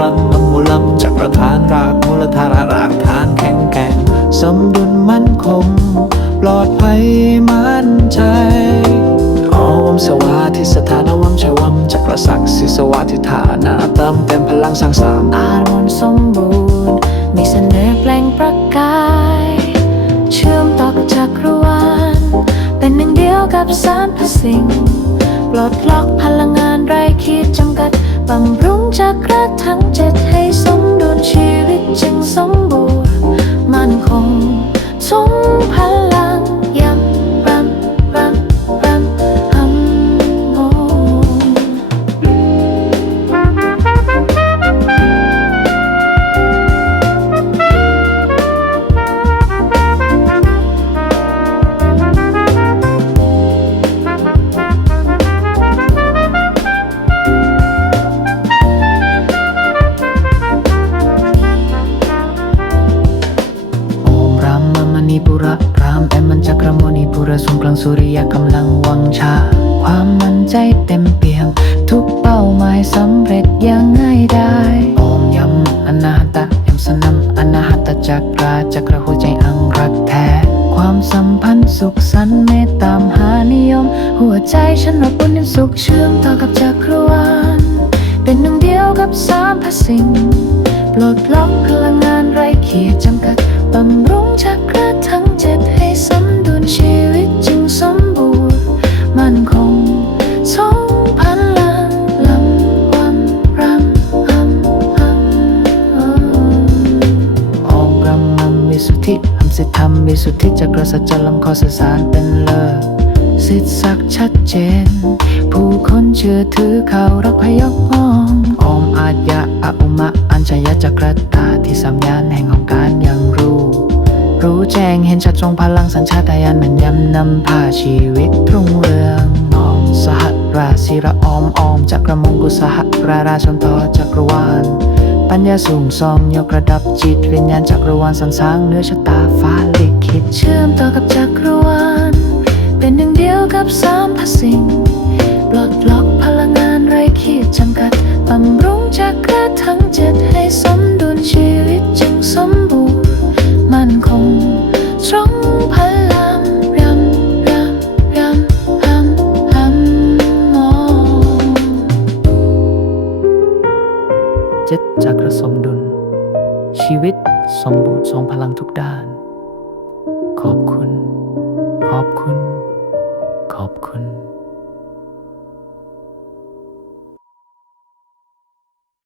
รังมัมุลัมจักรฐานรากมุลธารารางทานแข็งแกร่งสมดุลมั่นคง ปลอดภัยมั่นใจอมสวาทิสถานวัมชวัมจักรศักดิ์สิสวาทิฐานาเติมเต็มพลังสร้งสารอารมณ์สมบูรณ์ มีเสน่ห์แปลงประกาย เชื่อมต่อจักรวาลเป็นหนึ่งเดียวกับสารพสิ่ง ปลดล็อกพลังงานไร้ขีดจำกัดบำรุง จากรทั้งเจ็ด ณีปุระรามแอมมันจักรมณีปุระทรงกลางสุริยะกำลังวังชา ความมั่นใจเต็มเปี่ยม ทุกเป้าหมายสำเร็จย่างง่ายได้อมยำอนาหตะยำสนัมอนาหตจักราจักรหัวใจอังรักแท้ ความสัมพันธ์สุขสันต์เมตตามหานิยม หัวใจฉันอบอุ่นยังสุขเชื่อมต่อกับจักรวาลเป็นหนึ่งเดียวกับสามพสิ่งปลดล็อกพลังงานไร้ขีดจำกัด บำรุงจักรทั้งเจ็ดให้สมดุลชีวิตจึงสมบูรณ์มั่นคงทรงพลังลำวันรำอัมอัมอัมโอมกรมัมวิสุทธิอัมสิทธรรมวิสุทธิจักรสัจจลัมขอสสารเป็นเลิศสิทธิศักดิ์ชัดเจน ผู้คนเชื่อถือเขารักพยกพ้องโอมอาจยะอะอุมะอัญชยจักรตาที่สา งเห็นชัดตรงพลังสัญชาตญาณมันยำนำพาชีวิตรุ่งเรืองออมสหราศีระออมออมจักรมงกุสหราราชนต่อจักรวาล ปัญญาสูงส่องยกระดับจิต วิญญาณจักรวาลสรรสร้างเนื้อชะตาฟ้าลิขิตเชื่อมต่อกับจักรวาล เป็นหนึ่งเดียวกับสามพสิ่งปลดล็อกพลังงานไร้ขีดจำกัดบำรุงจักรทั้งเจ็ดให้สมดุลชีวิตจึงสมบูรณ์มั่นคง จ็ดจักรสมดุล ชีวิตสมบูรณ์ทรงพลังทุกด้าน ขอบคุณ ขอบคุณ ขอบคุณ